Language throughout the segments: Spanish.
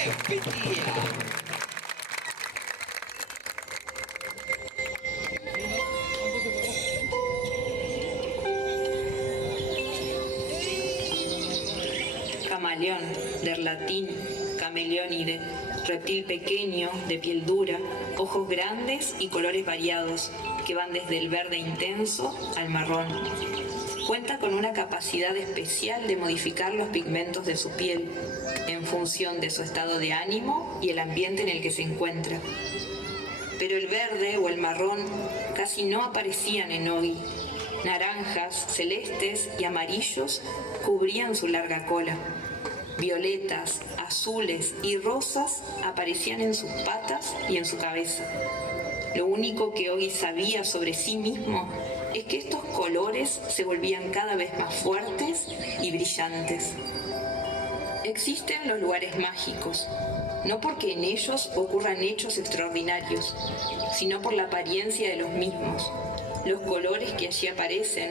Pitia. Camaleón, del latín cameleónide, reptil pequeño, de piel dura, ojos grandes y colores variados, que van desde el verde intenso al marrón. Cuenta con una capacidad especial de modificar los pigmentos de su piel, en función de su estado de ánimo y el ambiente en el que se encuentra. Pero el verde o el marrón casi no aparecían en Ogi. Naranjas, celestes y amarillos cubrían su larga cola. Violetas, azules y rosas aparecían en sus patas y en su cabeza. Lo único que Ogi sabía sobre sí mismo es que estos colores se volvían cada vez más fuertes y brillantes. Existen los lugares mágicos, no porque en ellos ocurran hechos extraordinarios, sino por la apariencia de los mismos, los colores que allí aparecen,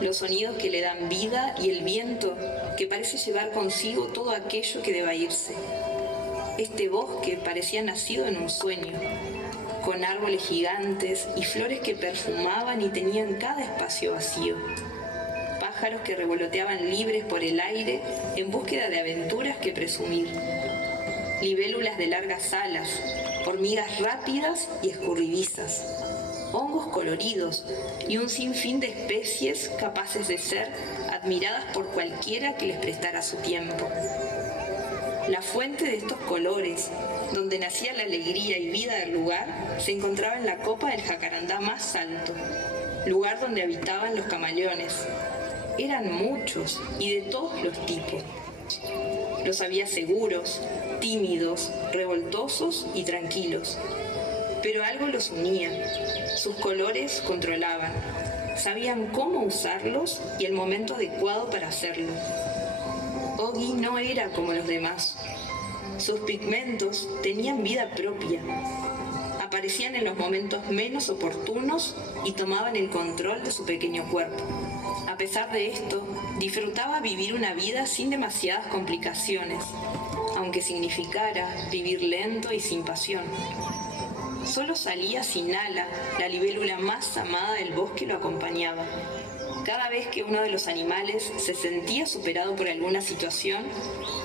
los sonidos que le dan vida y el viento que parece llevar consigo todo aquello que deba irse. Este bosque parecía nacido en un sueño, con árboles gigantes y flores que perfumaban y tenían cada espacio vacío. Pájaros que revoloteaban libres por el aire en búsqueda de aventuras que presumir. Libélulas de largas alas, hormigas rápidas y escurridizas, hongos coloridos y un sinfín de especies capaces de ser admiradas por cualquiera que les prestara su tiempo. La fuente de estos colores, donde nacía la alegría y vida del lugar, se encontraba en la copa del jacarandá más alto, lugar donde habitaban los camaleones. Eran muchos y de todos los tipos. Los había seguros, tímidos, revoltosos y tranquilos. Pero algo los unía. Sus colores controlaban. Sabían cómo usarlos y el momento adecuado para hacerlo. Ogi no era como los demás. Sus pigmentos tenían vida propia. Aparecían en los momentos menos oportunos y tomaban el control de su pequeño cuerpo. A pesar de esto, disfrutaba vivir una vida sin demasiadas complicaciones, aunque significara vivir lento y sin pasión. Solo salía si Nala, la libélula más amada del bosque, lo acompañaba. Cada vez que uno de los animales se sentía superado por alguna situación,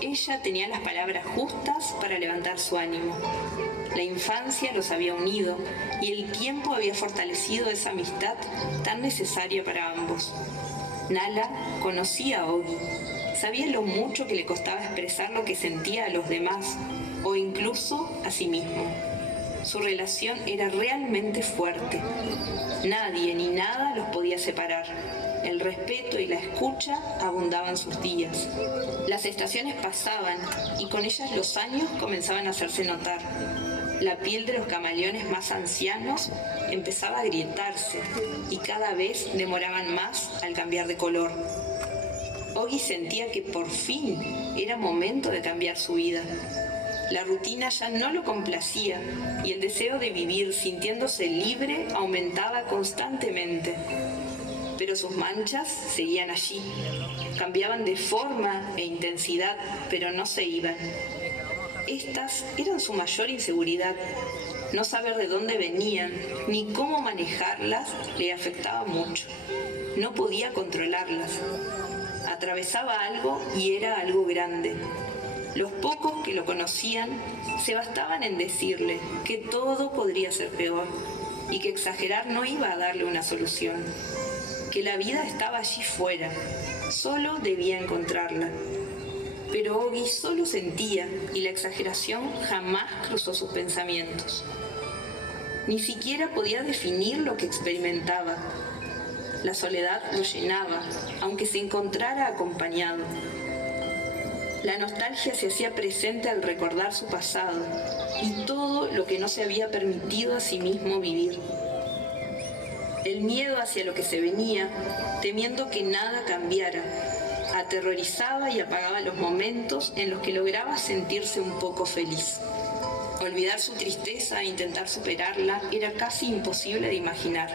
ella tenía las palabras justas para levantar su ánimo. La infancia los había unido y el tiempo había fortalecido esa amistad tan necesaria para ambos. Nala conocía a Ogi, sabía lo mucho que le costaba expresar lo que sentía a los demás o incluso a sí mismo. Su relación era realmente fuerte. Nadie ni nada los podía separar. El respeto y la escucha abundaban sus días. Las estaciones pasaban y con ellas los años comenzaban a hacerse notar. La piel de los camaleones más ancianos empezaba a agrietarse y cada vez demoraban más al cambiar de color. Ogi sentía que por fin era momento de cambiar su vida. La rutina ya no lo complacía y el deseo de vivir sintiéndose libre aumentaba constantemente. Pero sus manchas seguían allí. Cambiaban de forma e intensidad, pero no se iban. Estas eran su mayor inseguridad. No saber de dónde venían ni cómo manejarlas le afectaba mucho. No podía controlarlas. Atravesaba algo y era algo grande. Los pocos que lo conocían se bastaban en decirle que todo podría ser peor y que exagerar no iba a darle una solución. Que la vida estaba allí fuera, solo debía encontrarla. Pero Ogi solo sentía y la exageración jamás cruzó sus pensamientos. Ni siquiera podía definir lo que experimentaba. La soledad lo llenaba, aunque se encontrara acompañado. La nostalgia se hacía presente al recordar su pasado y todo lo que no se había permitido a sí mismo vivir. El miedo hacia lo que se venía, temiendo que nada cambiara, aterrorizaba y apagaba los momentos en los que lograba sentirse un poco feliz. Olvidar su tristeza e intentar superarla era casi imposible de imaginar.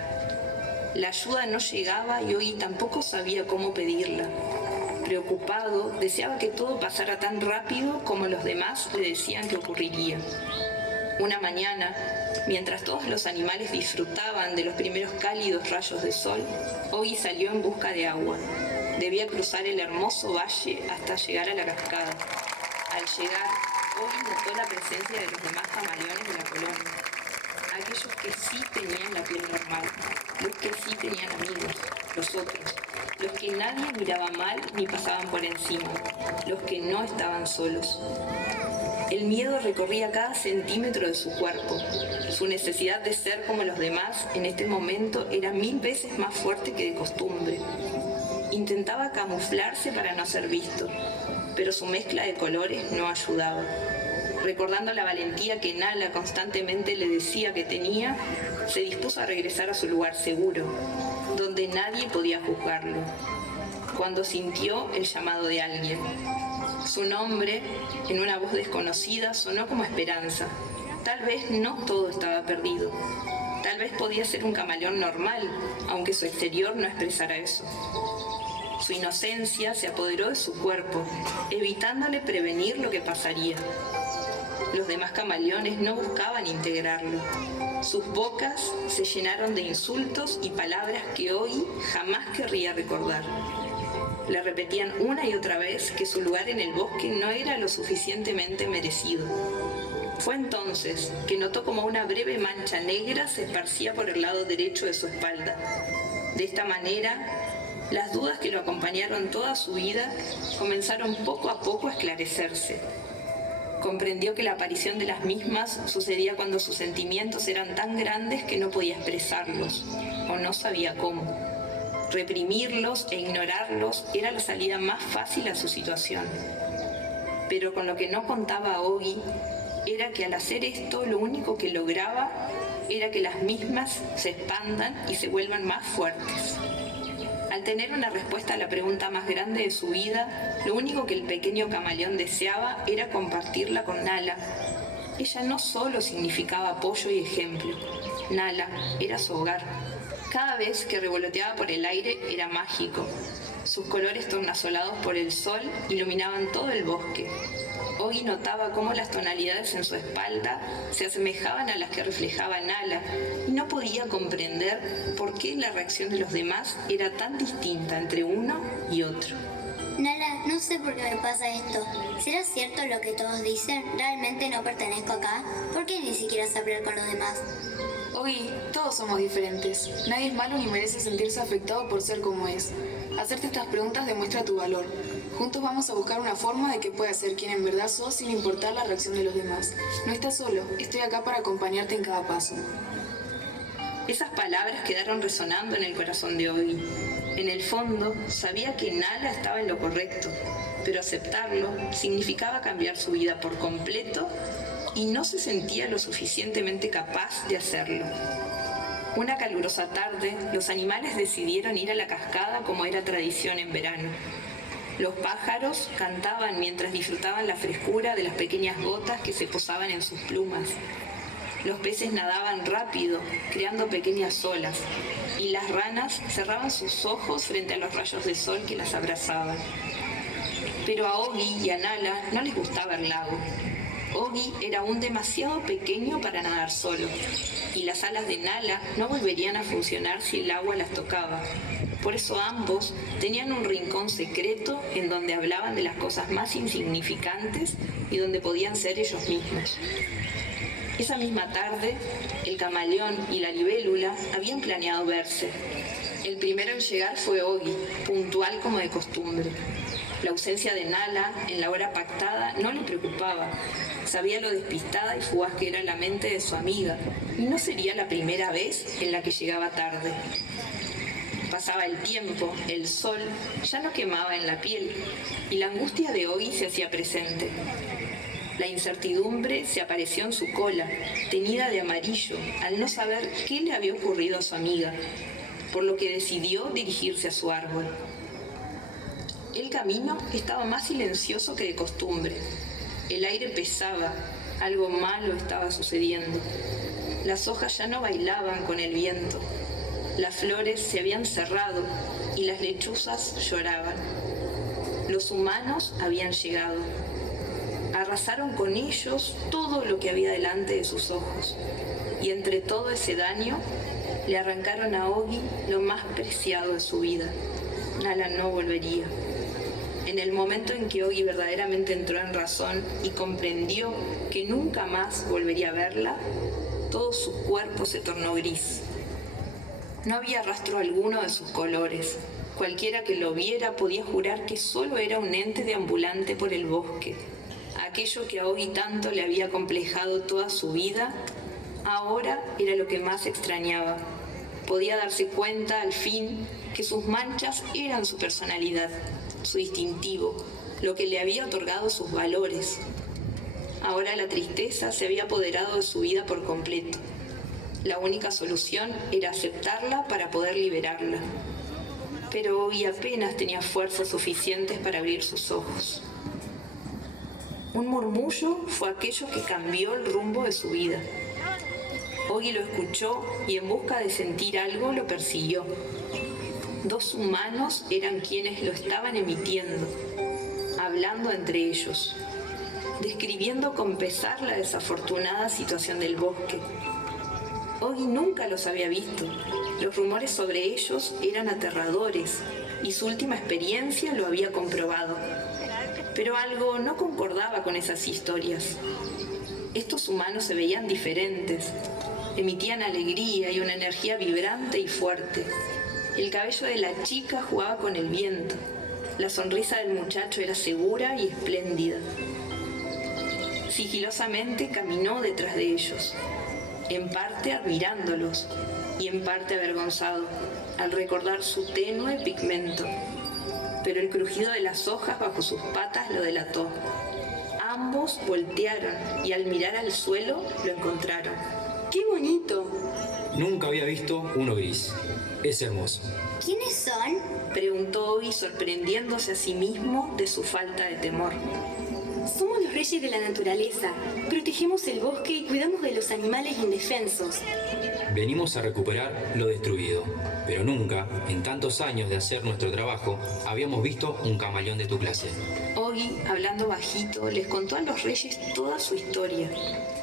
La ayuda no llegaba y Ogi tampoco sabía cómo pedirla. preocupado, deseaba que todo pasara tan rápido como los demás le decían que ocurriría. Una mañana, mientras todos los animales disfrutaban de los primeros cálidos rayos de sol, Ogi salió en busca de agua. Debía cruzar el hermoso valle hasta llegar a la cascada. Al llegar, Ogi notó la presencia de los demás camaleones de la colonia. Aquellos que sí tenían la piel normal, los que sí tenían amigos, los otros, los que nadie miraba mal ni pasaban por encima, los que no estaban solos. El miedo recorría cada centímetro de su cuerpo. Su necesidad de ser como los demás en este momento era 1000 veces más fuerte que de costumbre. Intentaba camuflarse para no ser visto, pero su mezcla de colores no ayudaba. Recordando la valentía que Nala constantemente le decía que tenía, se dispuso a regresar a su lugar seguro, donde nadie podía juzgarlo, cuando sintió el llamado de alguien. Su nombre, en una voz desconocida, sonó como esperanza. Tal vez no todo estaba perdido. Tal vez podía ser un camaleón normal, aunque su exterior no expresara eso. Su inocencia se apoderó de su cuerpo, evitándole prevenir lo que pasaría. Los demás camaleones no buscaban integrarlo. Sus bocas se llenaron de insultos y palabras que hoy jamás querría recordar. Le repetían una y otra vez que su lugar en el bosque no era lo suficientemente merecido. Fue entonces que notó como una breve mancha negra se esparcía por el lado derecho de su espalda. De esta manera, las dudas que lo acompañaron toda su vida comenzaron poco a poco a esclarecerse. Comprendió que la aparición de las mismas sucedía cuando sus sentimientos eran tan grandes que no podía expresarlos, o no sabía cómo. Reprimirlos e ignorarlos era la salida más fácil a su situación. Pero con lo que no contaba Ogi era que al hacer esto lo único que lograba era que las mismas se expandan y se vuelvan más fuertes. Al tener una respuesta a la pregunta más grande de su vida, lo único que el pequeño camaleón deseaba era compartirla con Nala. Ella no solo significaba apoyo y ejemplo, Nala era su hogar. Cada vez que revoloteaba por el aire era mágico. Sus colores tornasolados por el sol iluminaban todo el bosque. Ogi notaba cómo las tonalidades en su espalda se asemejaban a las que reflejaba Nala y no podía comprender por qué la reacción de los demás era tan distinta entre uno y otro. Nala, no sé por qué me pasa esto. ¿Será cierto lo que todos dicen? ¿Realmente no pertenezco acá? ¿Por qué ni siquiera sé hablar con los demás? Ogi, todos somos diferentes. Nadie es malo ni merece sentirse afectado por ser como es. Hacerte estas preguntas demuestra tu valor. Juntos vamos a buscar una forma de que puedas ser quien en verdad sos sin importar la reacción de los demás. No estás solo, estoy acá para acompañarte en cada paso. Esas palabras quedaron resonando en el corazón de Ogi. En el fondo, sabía que Nala estaba en lo correcto, pero aceptarlo significaba cambiar su vida por completo y no se sentía lo suficientemente capaz de hacerlo. Una calurosa tarde, los animales decidieron ir a la cascada como era tradición en verano. Los pájaros cantaban mientras disfrutaban la frescura de las pequeñas gotas que se posaban en sus plumas. Los peces nadaban rápido, creando pequeñas olas, y las ranas cerraban sus ojos frente a los rayos de sol que las abrazaban. Pero a Ogi y a Nala no les gustaba el lago. Ogi era aún demasiado pequeño para nadar solo, y las alas de Nala no volverían a funcionar si el agua las tocaba. Por eso ambos tenían un rincón secreto en donde hablaban de las cosas más insignificantes y donde podían ser ellos mismos. Esa misma tarde, el camaleón y la libélula habían planeado verse. El primero en llegar fue Ogi, puntual como de costumbre. La ausencia de Nala en la hora pactada no le preocupaba. Sabía lo despistada y fugaz que era la mente de su amiga, y no sería la primera vez en la que llegaba tarde. Pasaba el tiempo, el sol ya no quemaba en la piel, y la angustia de Ogi se hacía presente. La incertidumbre se apareció en su cola, teñida de amarillo, al no saber qué le había ocurrido a su amiga, por lo que decidió dirigirse a su árbol. El camino estaba más silencioso que de costumbre. El aire pesaba, algo malo estaba sucediendo. Las hojas ya no bailaban con el viento. Las flores se habían cerrado y las lechuzas lloraban. los humanos habían llegado. Arrasaron con ellos todo lo que había delante de sus ojos, y entre todo ese daño le arrancaron a Ogi lo más preciado de su vida. Nala no volvería. En el momento en que Ogi verdaderamente entró en razón y comprendió que nunca más volvería a verla, todo su cuerpo se tornó gris. No había rastro alguno de sus colores. Cualquiera que lo viera podía jurar que solo era un ente deambulante por el bosque. Aquello que a Ogi tanto le había complejado toda su vida, ahora era lo que más extrañaba. Podía darse cuenta, al fin, que sus manchas eran su personalidad, su distintivo, lo que le había otorgado sus valores. Ahora la tristeza se había apoderado de su vida por completo. La única solución era aceptarla para poder liberarla. Pero Ogi apenas tenía fuerzas suficientes para abrir sus ojos. Un murmullo fue aquello que cambió el rumbo de su vida. Ogi lo escuchó y en busca de sentir algo lo persiguió. Dos humanos eran quienes lo estaban emitiendo, hablando entre ellos, describiendo con pesar la desafortunada situación del bosque. Ogi nunca los había visto. Los rumores sobre ellos eran aterradores y su última experiencia lo había comprobado. Pero algo no concordaba con esas historias. Estos humanos se veían diferentes, emitían alegría y una energía vibrante y fuerte. El cabello de la chica jugaba con el viento. La sonrisa del muchacho era segura y espléndida. Sigilosamente caminó detrás de ellos, en parte admirándolos y en parte avergonzado al recordar su tenue pigmento. Pero el crujido de las hojas bajo sus patas lo delató. Ambos voltearon y al mirar al suelo lo encontraron. ¡Qué bonito! Nunca había visto uno gris. Es hermoso. ¿Quiénes son? Preguntó Ogi, sorprendiéndose a sí mismo de su falta de temor. Somos los reyes de la naturaleza. Protegemos el bosque y cuidamos de los animales indefensos. Venimos a recuperar lo destruido, pero nunca, en tantos años de hacer nuestro trabajo, habíamos visto un camaleón de tu clase. Ogi, hablando bajito, les contó a los reyes toda su historia,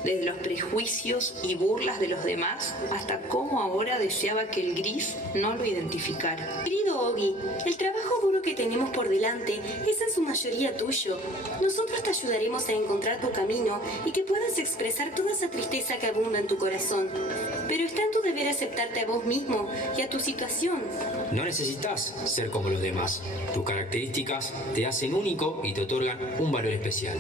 desde los prejuicios y burlas de los demás hasta cómo ahora deseaba que el gris no lo identificara. Querido Ogi, el trabajo duro que tenemos por delante es en su mayoría tuyo. Nosotros te ayudaremos a encontrar tu camino y que puedas expresar toda esa tristeza que abunda en tu corazón. Pero está en tu deber aceptarte a vos mismo y a tu situación. No necesitas ser como los demás. Tus características te hacen único y te otorgan un valor especial.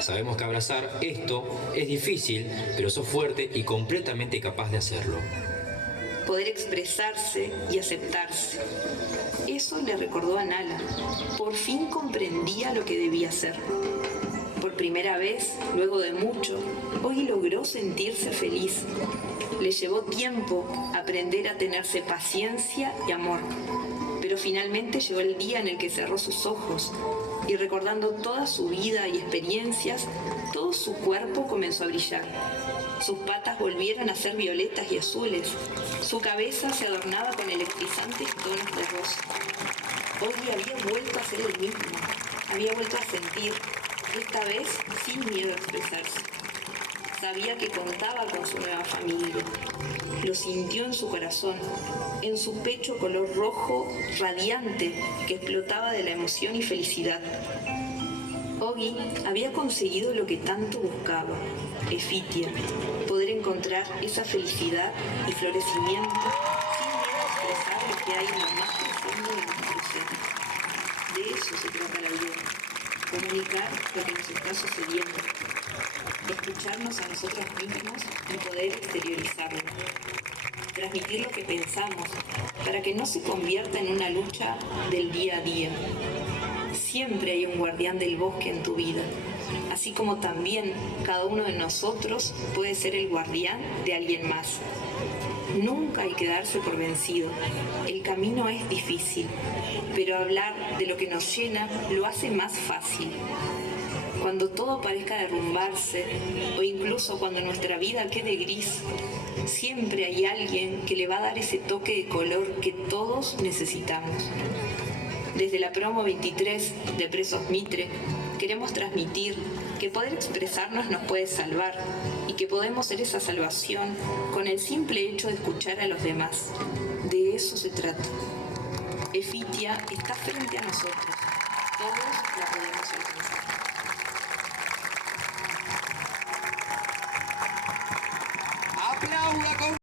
Sabemos que abrazar esto es difícil, pero sos fuerte y completamente capaz de hacerlo. Poder expresarse y aceptarse. Eso le recordó a Nala. Por fin comprendía lo que debía hacer. Por primera vez, luego de mucho, Ogi logró sentirse feliz. Le llevó tiempo aprender a tenerse paciencia y amor. Pero finalmente llegó el día en el que cerró sus ojos y recordando toda su vida y experiencias, todo su cuerpo comenzó a brillar. Sus patas volvieron a ser violetas y azules. Su cabeza se adornaba con electrizantes tonos de rosa. Ogi había vuelto a ser el mismo. Había vuelto a sentir, esta vez sin miedo a expresarse. Sabía que contaba con su nueva familia. Lo sintió en su corazón, en su pecho color rojo radiante que explotaba de la emoción y felicidad. Ogi había conseguido lo que tanto buscaba, Efitia, poder encontrar esa felicidad y florecimiento sin miedo a expresar lo que hay en lo más profundo de nuestro ser. De eso se trata la vida, comunicar lo que nos está sucediendo, escucharnos a nosotros mismos y poder exteriorizarlo, transmitir lo que pensamos para que no se convierta en una lucha del día a día. Siempre hay un guardián del bosque en tu vida, así como también cada uno de nosotros puede ser el guardián de alguien más. Nunca hay que darse por vencido. El camino es difícil, pero hablar de lo que nos llena lo hace más fácil. Cuando todo parezca derrumbarse, o incluso cuando nuestra vida quede gris, siempre hay alguien que le va a dar ese toque de color que todos necesitamos. Desde la promo 23 de Presos Mitre, queremos transmitir que poder expresarnos nos puede salvar y que podemos ser esa salvación con el simple hecho de escuchar a los demás. De eso se trata. Efitia está frente a nosotros. Todos la podemos alcanzar. Aplauda con